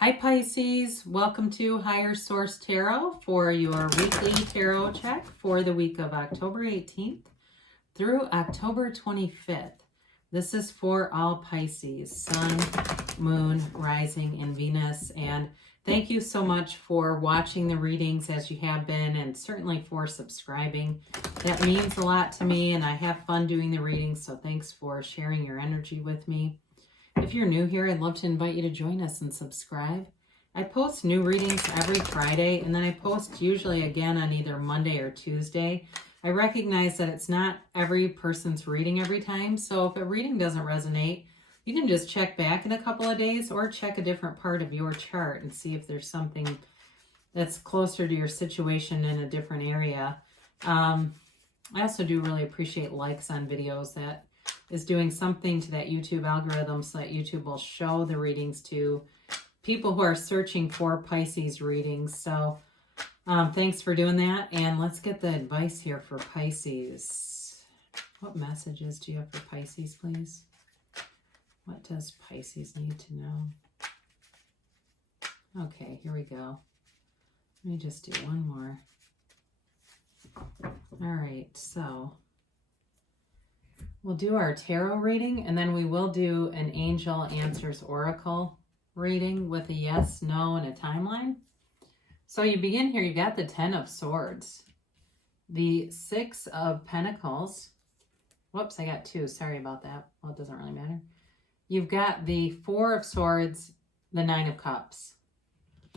Hi Pisces, welcome to Higher Source Tarot for your weekly tarot check for the week of October 18th through October 25th. This is for all Pisces, Sun, Moon, Rising, and Venus. And thank you so much for watching the readings as you have been, and certainly for subscribing. That means a lot to me, and I have fun doing the readings, so thanks for sharing your energy with me. If you're new here, I'd love to invite you to join us and subscribe. I post new readings every Friday, and then I post usually again on either Monday or Tuesday. I recognize that it's not every person's reading every time, so if a reading doesn't resonate, you can just check back in a couple of days or check a different part of your chart and see if there's something that's closer to your situation in a different area. I also do really appreciate likes on videos. That is doing something to that YouTube algorithm so that YouTube will show the readings to people who are searching for Pisces readings. So thanks for doing that. And let's get the advice here for Pisces. What messages do you have for Pisces, please? What does Pisces need to know? Okay, here we go. Let me just do one more. All right, so we'll do our tarot reading, and then we will do an Angel Answers Oracle reading with a yes, no, and a timeline. So you begin here, you got the 10 of Swords, the 6 of Pentacles. Whoops, I got 2. Sorry about that. Well, it doesn't really matter. You've got the 4 of Swords, the 9 of Cups,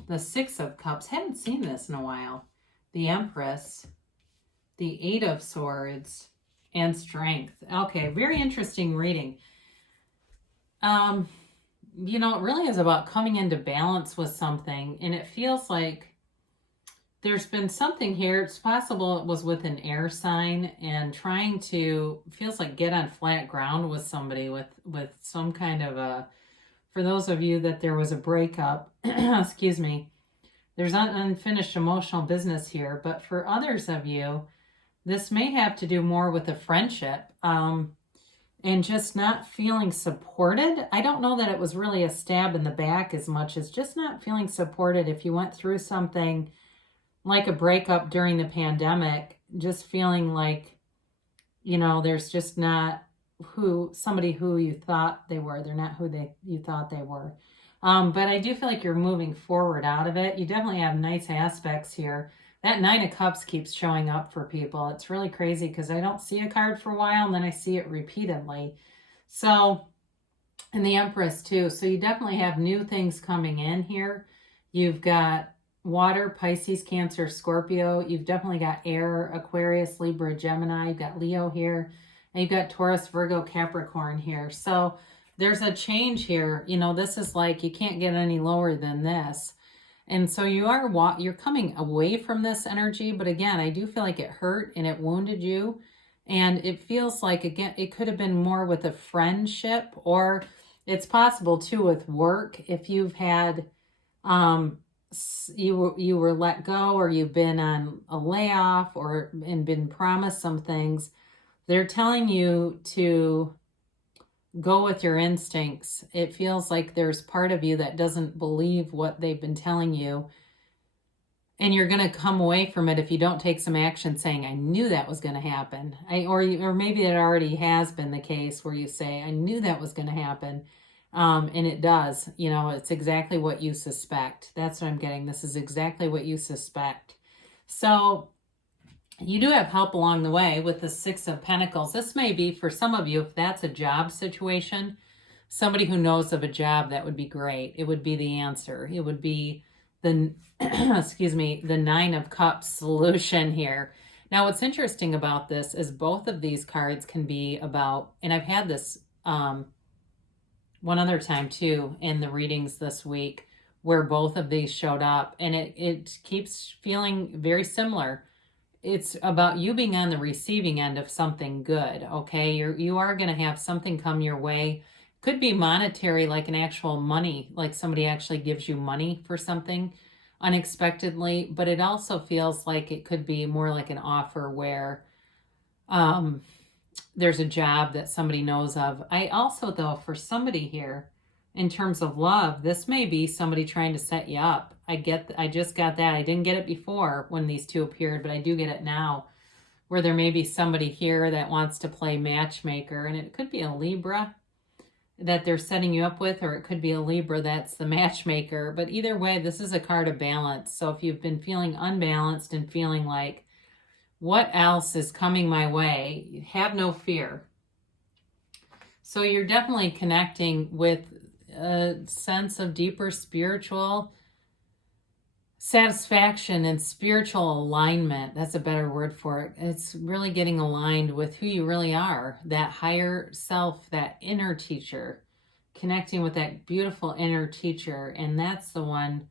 the 6 of Cups. Haven't seen this in a while. The Empress, the 8 of Swords, and Strength. Okay, very interesting reading. You know, it really is about coming into balance with something, and it feels like there's been something here. It's possible it was with an air sign and trying to, feels like, get on flat ground with somebody with some kind of a, for those of you that there was a breakup, excuse me, there's unfinished emotional business here, but for others of you, this may have to do more with a friendship and just not feeling supported. I don't know that it was really a stab in the back as much as just not feeling supported. If you went through something like a breakup during the pandemic, just feeling like, you know, there's just not somebody who you thought they were. They're not who you thought they were. But I do feel like you're moving forward out of it. You definitely have nice aspects here. That 9 of Cups keeps showing up for people. It's really crazy because I don't see a card for a while and then I see it repeatedly. So, and the Empress too. So you definitely have new things coming in here. You've got water, Pisces, Cancer, Scorpio. You've definitely got air, Aquarius, Libra, Gemini. You've got Leo here. And you've got Taurus, Virgo, Capricorn here. So there's a change here. You know, this is like, you can't get any lower than this. And so you're coming away from this energy, but again, I do feel like it hurt and it wounded you. And it feels like, again, it could have been more with a friendship, or it's possible too with work. If you've had, you were let go, or you've been on a layoff, and been promised some things, they're telling you to go with your instincts. It feels like there's part of you that doesn't believe what they've been telling you, and you're going to come away from it if you don't take some action saying, I knew that was going to happen. Or maybe it already has been the case where you say, I knew that was going to happen. And it does. You know, it's exactly what you suspect. That's what I'm getting. This is exactly what you suspect. So you do have help along the way with the 6 of Pentacles. This may be, for some of you, if that's a job situation, somebody who knows of a job, that would be great. It would be the answer. It would be the, excuse me, the 9 of Cups solution here. Now, what's interesting about this is both of these cards can be about, and I've had this one other time too in the readings this week where both of these showed up, and it keeps feeling very similar. It's about you being on the receiving end of something good, okay? You are going to have something come your way. Could be monetary, like an actual money, like somebody actually gives you money for something unexpectedly, but it also feels like it could be more like an offer where there's a job that somebody knows of. I also, though, for somebody here, in terms of love, this may be somebody trying to set you up. I just got that. I didn't get it before when these two appeared, but I do get it now, where there may be somebody here that wants to play matchmaker, and it could be a Libra that they're setting you up with, or it could be a Libra that's the matchmaker. But either way, this is a card of balance. So if you've been feeling unbalanced and feeling like, what else is coming my way? Have no fear. So you're definitely connecting with a sense of deeper spiritual satisfaction and spiritual alignment. That's a better word for it. It's really getting aligned with who you really are, that higher self, that inner teacher, connecting with that beautiful inner teacher. And that's the one,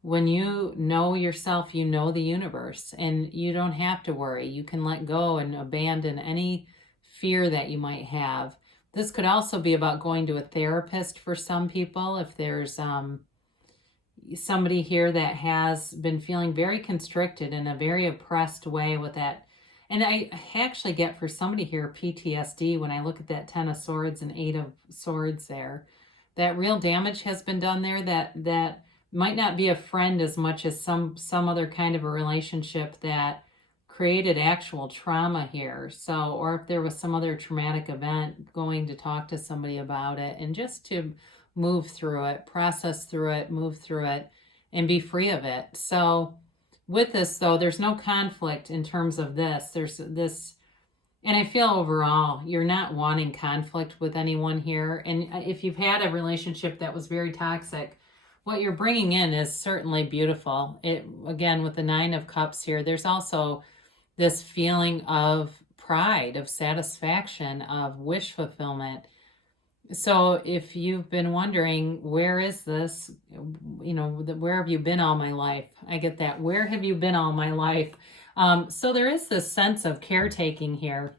when you know yourself, you know the universe, and you don't have to worry. You can let go and abandon any fear that you might have. This could also be about going to a therapist for some people. If there's somebody here that has been feeling very constricted in a very oppressed way with that. And I actually get for somebody here PTSD when I look at that 10 of Swords and 8 of Swords there. That real damage has been done there that might not be a friend as much as some other kind of a relationship that created actual trauma here. So, or if there was some other traumatic event, going to talk to somebody about it and just to move through it, process through it, move through it, and be free of it. So with this, though, there's no conflict in terms of this. There's this, and I feel overall, you're not wanting conflict with anyone here. And if you've had a relationship that was very toxic, what you're bringing in is certainly beautiful. It, again, with the 9 of Cups here, there's also this feeling of pride, of satisfaction, of wish fulfillment. So if you've been wondering, where is this, where have you been all my life? I get that. Where have you been all my life? So there is this sense of caretaking here.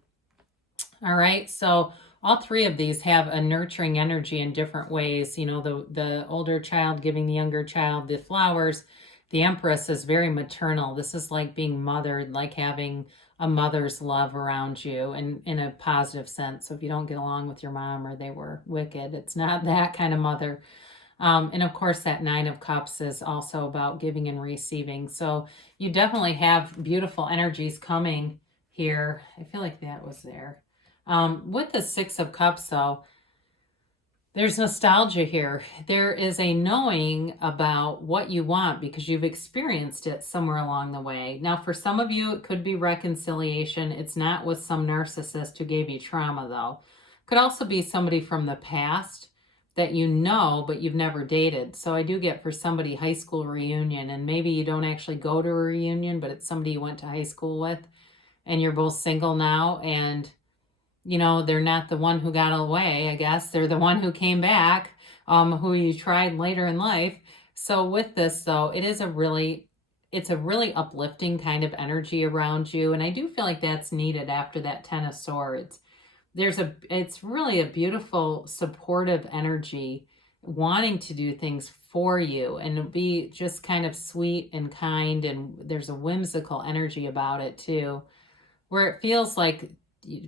All right. So all 3 of these have a nurturing energy in different ways. The older child giving the younger child the flowers. The Empress is very maternal. This is like being mothered, like having a mother's love around you, and in a positive sense. So if you don't get along with your mom or they were wicked, it's not that kind of mother. And of course, that 9 of Cups is also about giving and receiving. So you definitely have beautiful energies coming here. I feel like that was there. With the 6 of Cups, though, there's nostalgia here. There is a knowing about what you want because you've experienced it somewhere along the way. Now, for some of you, it could be reconciliation. It's not with some narcissist who gave you trauma, though. Could also be somebody from the past that you know, but you've never dated. So I do get for somebody high school reunion, and maybe you don't actually go to a reunion, but it's somebody you went to high school with, and you're both single now, and they're not the one who got away, I guess. They're the one who came back, who you tried later in life. So with this, though, it's a really uplifting kind of energy around you. And I do feel like that's needed after that 10 of Swords. It's really a beautiful, supportive energy, wanting to do things for you and be just kind of sweet and kind. And there's a whimsical energy about it, too, where it feels like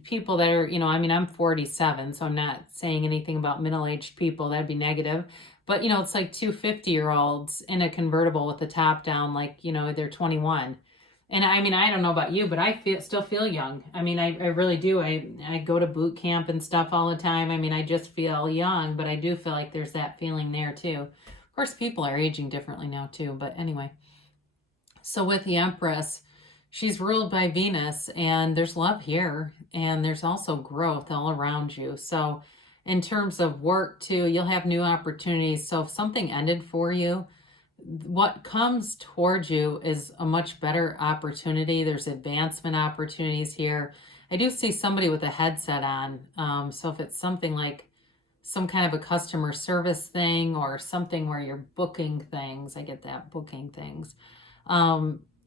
people that are, I'm 47, so I'm not saying anything about middle-aged people. That'd be negative. But, it's like 2 50-year-olds in a convertible with the top down, like, they're 21. And I don't know about you, but I still feel young. I really do. I go to boot camp and stuff all the time. I just feel young, but I do feel like there's that feeling there too. Of course, people are aging differently now too, but anyway. So with the Empress, she's ruled by Venus, and there's love here, and there's also growth all around you. So in terms of work too, you'll have new opportunities. So if something ended for you, what comes towards you is a much better opportunity. There's advancement opportunities here. I do see somebody with a headset on. So if it's something like some kind of a customer service thing or something where you're booking things, I get that, booking things.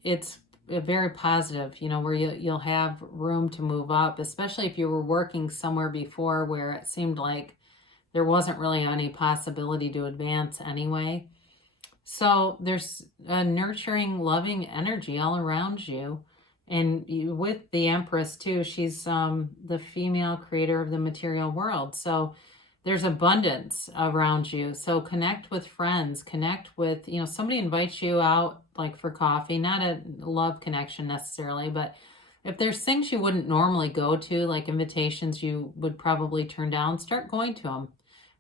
It's very positive, where you'll have room to move up, especially if you were working somewhere before where it seemed like there wasn't really any possibility to advance anyway. So there's a nurturing, loving energy all around you. And with the Empress too, she's the female creator of the material world. So There's abundance around you. So connect with friends, connect with, somebody invites you out like for coffee, not a love connection necessarily, but if there's things you wouldn't normally go to, like invitations you would probably turn down, start going to them.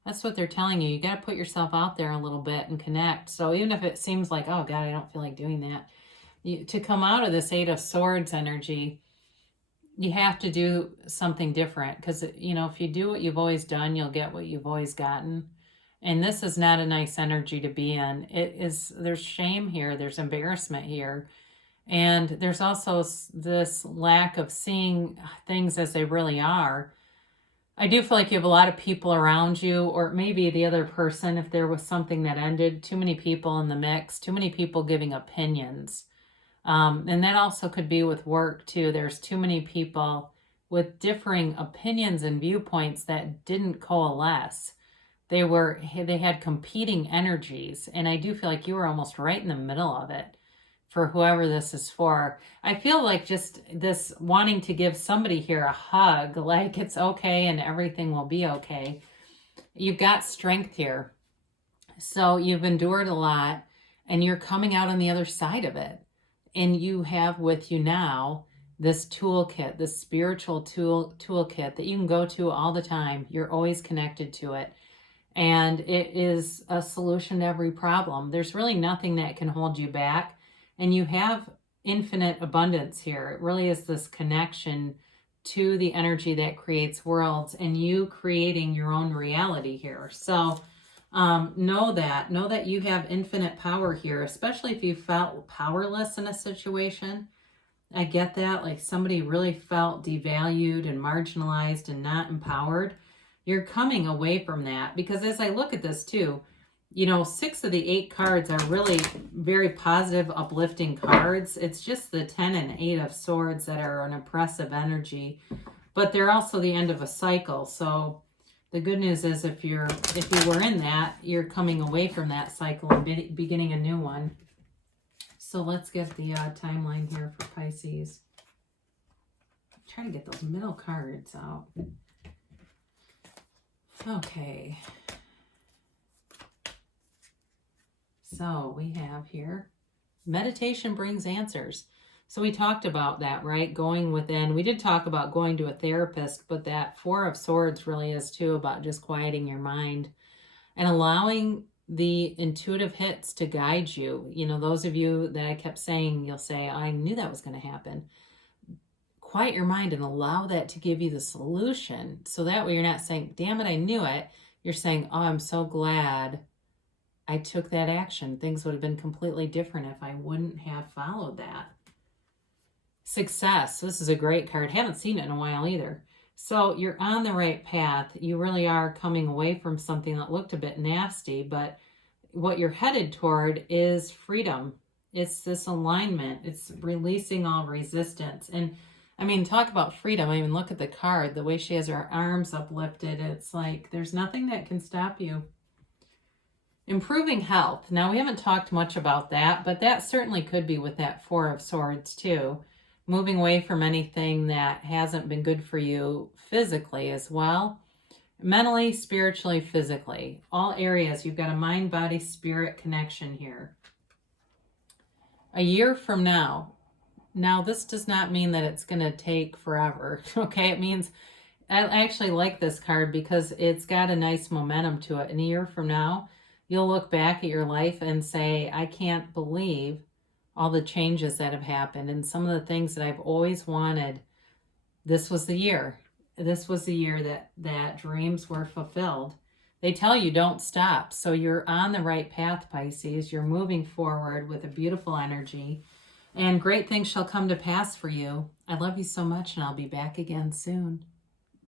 That's what they're telling you. You got to put yourself out there a little bit and connect. So even if it seems like, oh God, I don't feel like doing that, to come out of this Eight of Swords energy, you have to do something different, because, if you do what you've always done, you'll get what you've always gotten. And this is not a nice energy to be in. There's shame here. There's embarrassment here. And there's also this lack of seeing things as they really are. I do feel like you have a lot of people around you, or maybe the other person, if there was something that ended, too many people in the mix, too many people giving opinions. And that also could be with work too. There's too many people with differing opinions and viewpoints that didn't coalesce. They had competing energies, and I do feel like you were almost right in the middle of it for whoever this is for. I feel like just this wanting to give somebody here a hug, like it's okay and everything will be okay. You've got strength here. So you've endured a lot, and you're coming out on the other side of it. And you have with you now this toolkit, this spiritual toolkit that you can go to all the time. You're always connected to it. And it is a solution to every problem. There's really nothing that can hold you back. And you have infinite abundance here. It really is this connection to the energy that creates worlds, and you creating your own reality here. So know that you have infinite power here, especially if you felt powerless in a situation. I get that, like somebody really felt devalued and marginalized and not empowered. You're coming away from that, because as I look at this too, 6 of the 8 cards are really very positive, uplifting cards. It's just the 10 and 8 of Swords that are an oppressive energy, but they're also the end of a cycle. So the good news is if you were in that, you're coming away from that cycle and beginning a new one. So let's get the timeline here for Pisces. Try to get those middle cards out. Okay. So we have here, meditation brings answers. So we talked about that, right? Going within. We did talk about going to a therapist, but that 4 of Swords really is too about just quieting your mind and allowing the intuitive hits to guide you. Those of you that I kept saying, you'll say, I knew that was going to happen. Quiet your mind and allow that to give you the solution. So that way you're not saying, damn it, I knew it. You're saying, oh, I'm so glad I took that action. Things would have been completely different if I wouldn't have followed that. Success. This is a great card. Haven't seen it in a while either. So you're on the right path. You really are coming away from something that looked a bit nasty, but what you're headed toward is freedom. It's this alignment. It's releasing all resistance. And I mean, talk about freedom. I mean, look at the card, the way she has her arms uplifted. It's like there's nothing that can stop you. Improving health. Now, we haven't talked much about that, but that certainly could be with that 4 of Swords too. Moving away from anything that hasn't been good for you physically as well. Mentally, spiritually, physically. All areas. You've got a mind, body, spirit connection here. A year from now. Now, this does not mean that it's going to take forever. Okay, it means, I actually like this card because it's got a nice momentum to it. In a year from now, you'll look back at your life and say, I can't believe all the changes that have happened and some of the things that I've always wanted. This was the year. This was the year that dreams were fulfilled. They tell you don't stop. So you're on the right path, Pisces. You're moving forward with a beautiful energy, and great things shall come to pass for you. I love you so much, and I'll be back again soon.